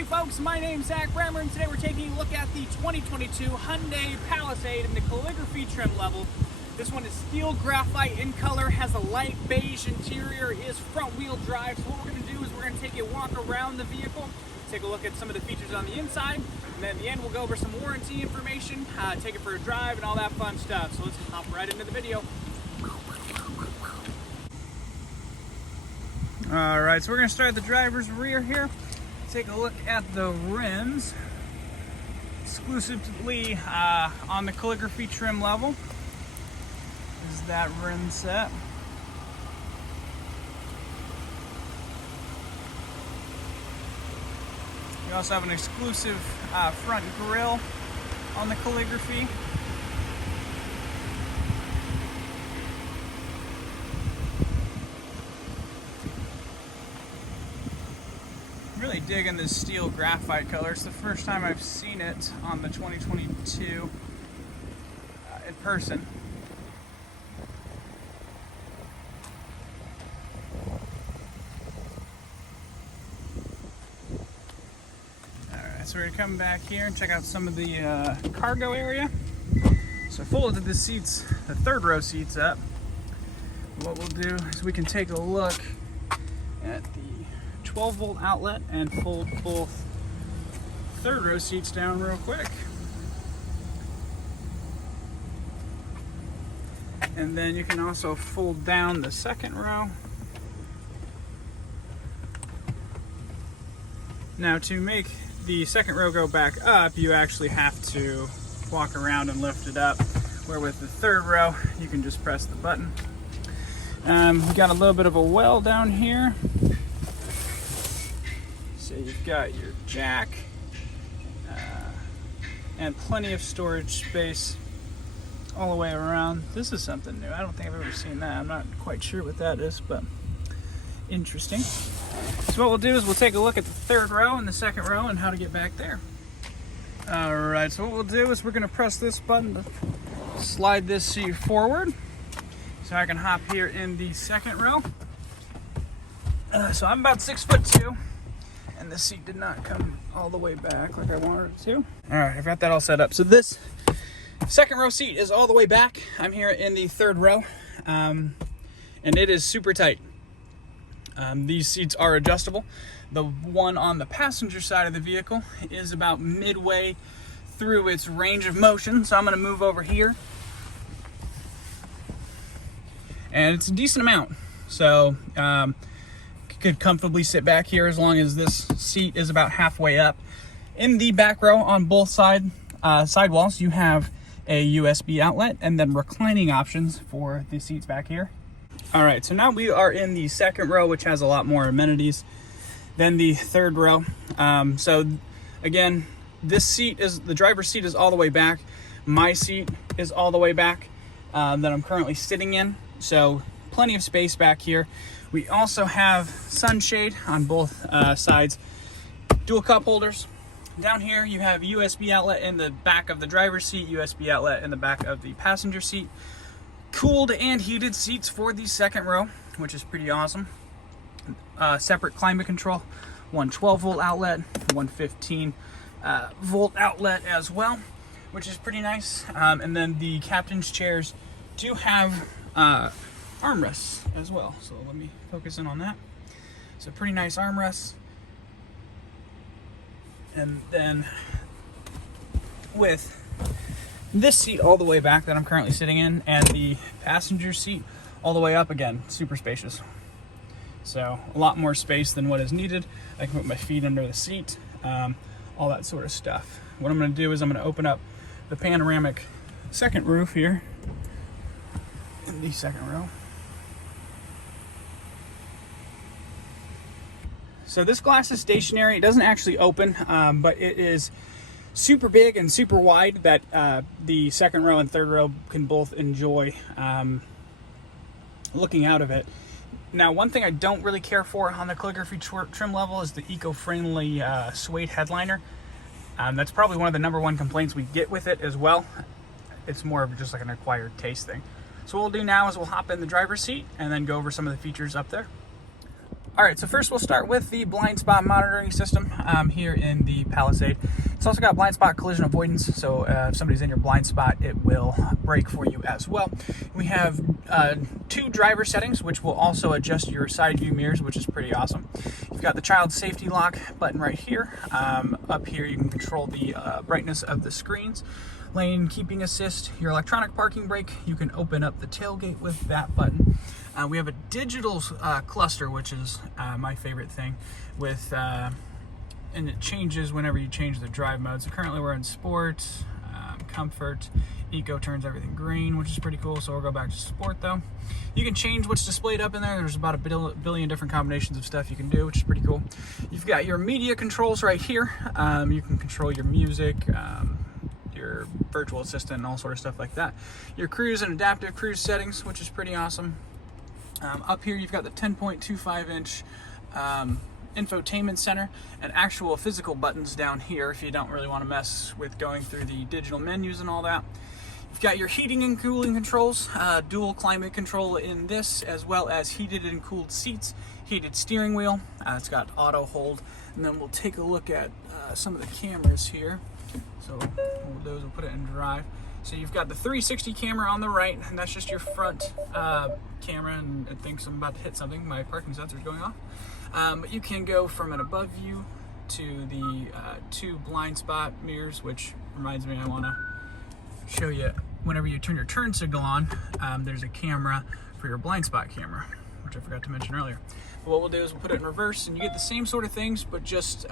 Hey folks, my name's Zach Brammer, and today we're taking a look at the 2022 Hyundai Palisade in the calligraphy trim level. This one is steel graphite in color, has a light beige interior, is front wheel drive. So what we're going to do is we're going to take a walk around the vehicle, take a look at some of the features on the inside, and then at the end we'll go over some warranty information, take it for a drive, and all that fun stuff. So let's hop right into the video. Alright, so we're going to start at the driver's rear here. Take a look at the rims, exclusively on the calligraphy trim level is that rim set. You also have an exclusive front grille on the calligraphy. Really digging this steel graphite color. It's the first time I've seen it on the 2022 in person. Alright, so we're going to come back here and check out some of the cargo area. So I folded the seats, the third row seats up. What we'll do is we can take a look at the 12-volt outlet and fold both third row seats down real quick. And then you can also fold down the second row. Now to make the second row go back up, you actually have to walk around and lift it up, where with the third row you can just press the button. We got a little bit of a well down here. So you've got your jack and plenty of storage space all the way around. This is something new. I don't think I've ever seen that. I'm not quite sure what that is, but interesting. So what we'll do is we'll take a look at the third row and the second row and how to get back there. Alright, so what we'll do is we're going to press this button to slide this seat forward so I can hop here in the second row. So I'm about 6'2". And the seat did not come all the way back like I wanted it to. All right, I've got that all set up. So this second row seat is all the way back. I'm here in the third row, and it is super tight. These seats are adjustable. The one on the passenger side of the vehicle is about midway through its range of motion. So I'm gonna move over here. And it's a decent amount. So, could comfortably sit back here as long as this seat is about halfway up. In the back row on both sidewalls, you have a USB outlet and then reclining options for the seats back here. All right, so now we are in the second row, which has a lot more amenities than the third row. So again, this seat is, the driver's seat is all the way back. My seat is all the way back that I'm currently sitting in. So plenty of space back here. We also have sunshade on both sides, dual cup holders. Down here you have USB outlet in the back of the driver's seat, USB outlet in the back of the passenger seat. Cooled and heated seats for the second row, which is pretty awesome. Separate climate control, one 12-volt outlet, one 15-volt outlet as well, which is pretty nice. And then the captain's chairs do have armrests as well, so let me focus in on that. So pretty nice armrests, and then with this seat all the way back that I'm currently sitting in and the passenger seat all the way up, again, super spacious. So a lot more space than what is needed. I can put my feet under the seat, all that sort of stuff. What I'm going to do is I'm going to open up the panoramic second roof here in the second row. So this glass is stationary. It doesn't actually open, but it is super big and super wide that the second row and third row can both enjoy looking out of it. Now, one thing I don't really care for on the calligraphy trim level is the eco-friendly suede headliner. That's probably one of the #1 complaints we get with it as well. It's more of just like an acquired taste thing. So what we'll do now is we'll hop in the driver's seat and then go over some of the features up there. All right, so first we'll start with the blind spot monitoring system here in the Palisade. It's also got blind spot collision avoidance, so if somebody's in your blind spot, it will brake for you as well. We have 2 driver settings, which will also adjust your side view mirrors, which is pretty awesome. You've got the child safety lock button right here. Up here you can control the brightness of the screens. Lane keeping assist, your electronic parking brake, you can open up the tailgate with that button. We have a digital cluster, which is my favorite thing, with and it changes whenever you change the drive mode. So currently we're in sport, comfort, eco turns everything green, which is pretty cool. So we'll go back to sport though. You can change what's displayed up in there. There's about a billion different combinations of stuff you can do, which is pretty cool. You've got your media controls right here. You can control your music, your virtual assistant, and all sort of stuff like that. Your cruise and adaptive cruise settings, which is pretty awesome. Up here you've got the 10.25 inch infotainment center and actual physical buttons down here if you don't really want to mess with going through the digital menus and all that. You've got your heating and cooling controls, dual climate control in this, as well as heated and cooled seats, heated steering wheel. It's got auto hold, and then we'll take a look at some of the cameras here. So what we'll do is we'll put it in drive. So you've got the 360 camera on the right, and that's just your front camera, and it thinks I'm about to hit something. My parking sensor's going off. But you can go from an above view to the 2 blind spot mirrors, which reminds me I want to show you whenever you turn your turn signal on, there's a camera for your blind spot camera, which I forgot to mention earlier. But what we'll do is we'll put it in reverse, and you get the same sort of things, but just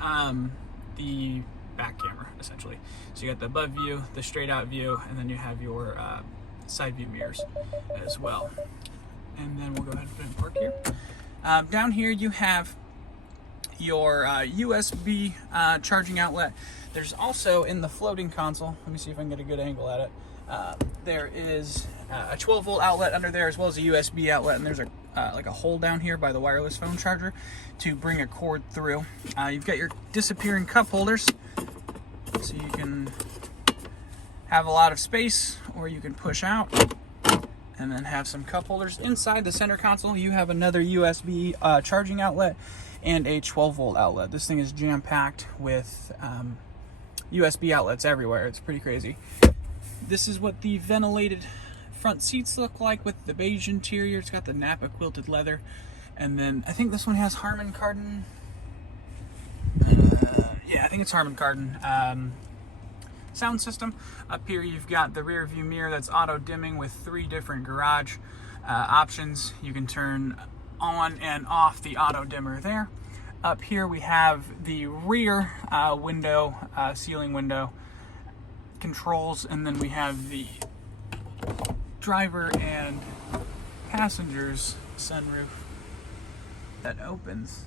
the back camera essentially. So you got the above view, the straight out view, and then you have your side view mirrors as well. And then we'll go ahead and put it in park here. Down here you have your USB charging outlet. There's also in the floating console, let me see if I can get a good angle at it, there is a 12 volt outlet under there, as well as a USB outlet, and there's a like a hole down here by the wireless phone charger to bring a cord through. You've got your disappearing cup holders, so you can have a lot of space, or you can push out and then have some cup holders. Inside the center console you have another USB charging outlet and a 12 volt outlet. This thing is jam-packed with USB outlets everywhere. It's pretty crazy. This is what the ventilated front seats look like with the beige interior. It's got the Napa quilted leather, and then I think this one has Harman Kardon. Yeah, I think it's Harman Kardon sound system. Up here you've got the rear view mirror that's auto dimming with 3 different garage options. You can turn on and off the auto dimmer there. Up here we have the rear window, ceiling window controls, and then we have the driver and passenger's sunroof that opens.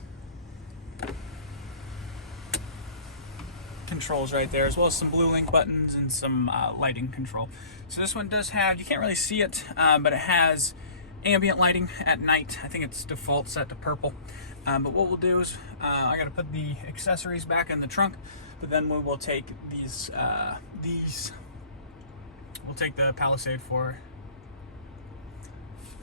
Controls right there, as well as some blue link buttons and some lighting control. So this one does have, you can't really see it, but it has ambient lighting at night. I think it's default set to purple. But what we'll do is I got to put the accessories back in the trunk, but then we will take these we'll take the Palisade for.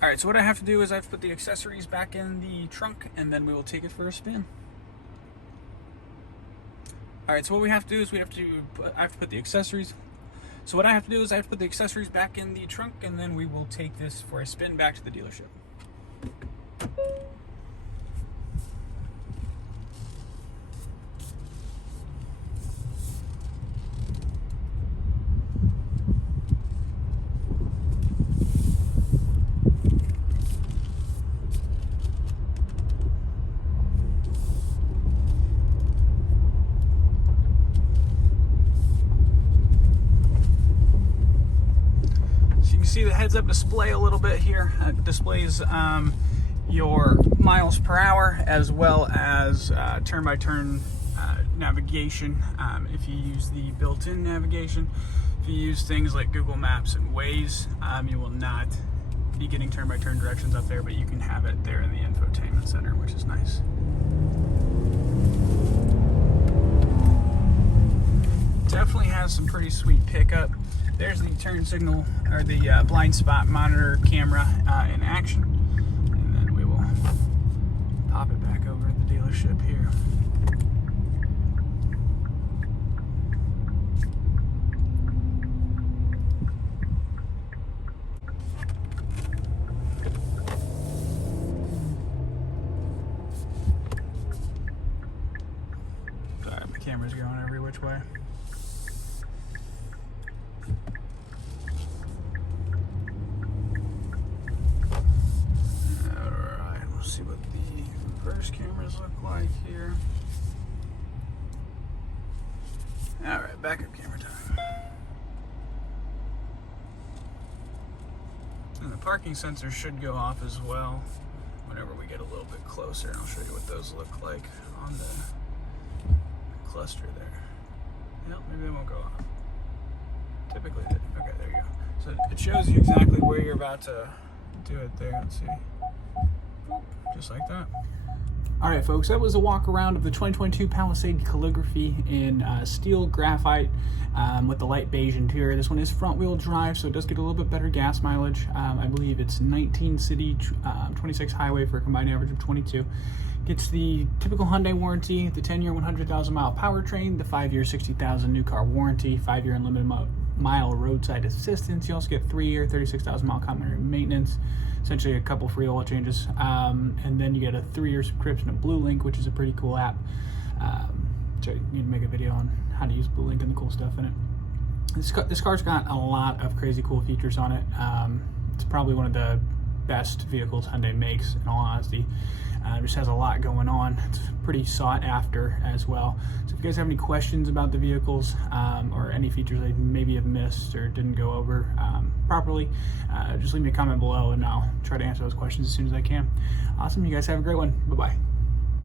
All right, so what I have to do is I have to put the accessories back in the trunk, and then we will take it for a spin. All right, so what we have to do is I have to put the accessories. So what I have to do is I have to put the accessories back in the trunk, and then we will take this for a spin back to the dealership. See the heads-up display a little bit here. It displays your miles per hour, as well as turn-by-turn navigation if you use the built-in navigation. If you use things like Google Maps and Waze, you will not be getting turn-by-turn directions up there, but you can have it there in the infotainment center, which is nice. Definitely has some pretty sweet pickup. There's the turn signal, or the blind spot monitor camera in action. And then we will pop it back over. camera's going every which way. Alright, we'll see what the reverse cameras look like here. Alright, backup camera time. And the parking sensor should go off as well whenever we get a little bit closer. I'll show you what those look like on the cluster there. Nope, maybe they won't go off. Typically they do. Okay, there you go. So it shows you exactly where you're about to do it there. Let's see. Boop, just like that. All right, folks, that was a walk around of the 2022 Palisade Calligraphy in steel graphite with the light beige interior. This one is front wheel drive, so it does get a little bit better gas mileage. I believe it's 19 city, 26 highway for a combined average of 22. Gets the typical Hyundai warranty, the 10-year 100,000 mile powertrain, the 5-year 60,000 new car warranty, 5-year unlimited mile roadside assistance. You also get 3-year 36,000 mile complimentary maintenance, essentially a couple free oil changes, and then you get a 3-year subscription to BlueLink, which is a pretty cool app. So you need to make a video on how to use BlueLink and the cool stuff in it. This car's got a lot of crazy cool features on it. It's probably one of the best vehicles Hyundai makes, in all honesty. Just has a lot going on. It's pretty sought after as well. So if you guys have any questions about the vehicles or any features I maybe have missed or didn't go over properly, just leave me a comment below and I'll try to answer those questions as soon as I can. Awesome. You guys have a great one. Bye-bye.